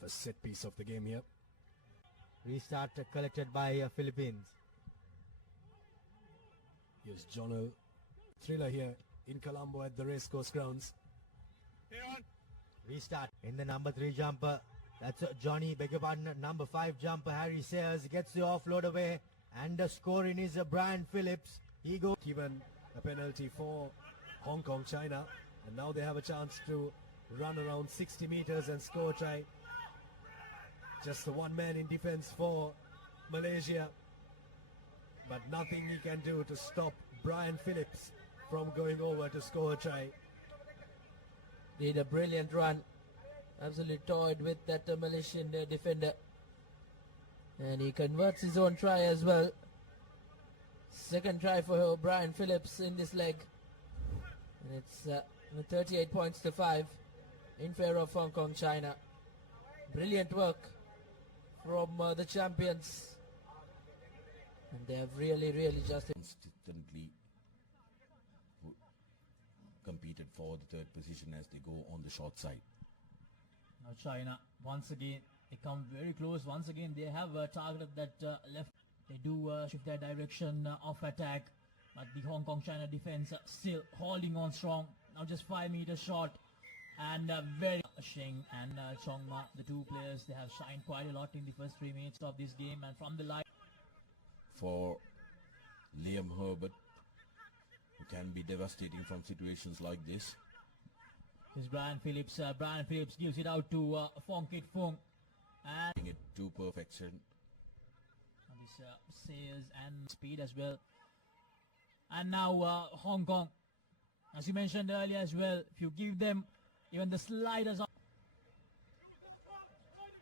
First set piece of the game here. Restart collected by Philippines. Here's Jono. Thriller here in Colombo at the racecourse grounds. Restart in the number 3 jumper. That's Johnny, beg your pardon, number 5 jumper. Harry Sayers gets the offload away. And the scoring is Brian Phillips. He goes. Given a penalty for Hong Kong, China. And now they have a chance to run around 60 meters and score a try. Just the one man in defense for Malaysia. But nothing he can do to stop Brian Phillips from going over to score a try. Did a brilliant run. Absolutely toyed with that Malaysian defender. And he converts his own try as well. Second try for Brian Phillips in this leg. And it's 38 points to 5 in favor of Hong Kong, China. Brilliant work from the champions. And they have really just consistently competed for the third position as they go on the short side. Now China, once again, they come very close. Once again, they have targeted that left. They do shift their direction of attack. But the Hong Kong China defense still holding on strong. Now just 5 meters short. And very Sheng and Chong Ma, the two players, they have shined quite a lot in the first 3 minutes of this game. And from the line for Liam Herbert, who can be devastating from situations like this. is Brian Phillips. Brian Phillips gives it out to Fong Kit Fong. And Bring it to perfection. this Sayers and speed as well. And now Hong Kong, as you mentioned earlier as well, if you give them even the sliders up.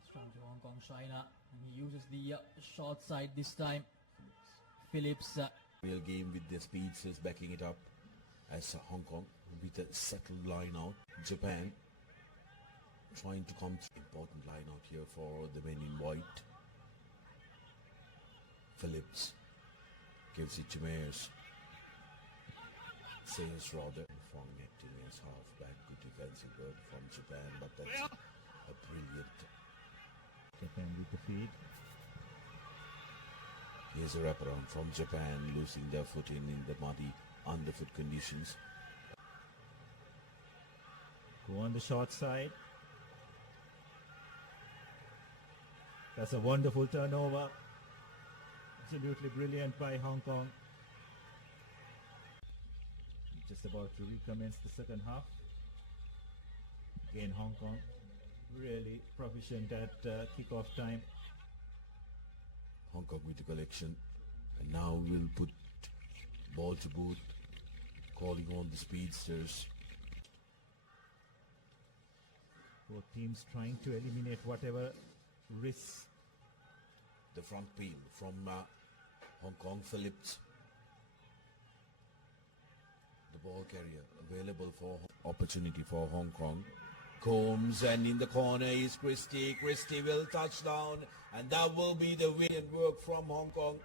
Strong to Hong Kong, China, and he uses the short side this time. Phillips. Real game with their speedsters backing it up as Hong Kong with a settled line out. Japan trying to come through. Important line out here for the men in white. Phillips gives it to Mayers. Sayers rather from it to Mayers halfback. Good defensive work from Japan, but that's a brilliant. Japan with the feed. Here's a wraparound from Japan, losing their footing in the muddy underfoot conditions. Go on the short side. That's a wonderful turnover. Absolutely brilliant by Hong Kong. Just about to recommence the second half. Again, Hong Kong really proficient at kickoff time. Hong Kong with the collection, and now we'll put ball to boot, calling on the speedsters. Both teams trying to eliminate whatever risks. The front peel from Hong Kong, Phillips. The ball carrier available for opportunity for Hong Kong. Combs, and in the corner is Christie. Christie will touch down, and that will be the win and work from Hong Kong.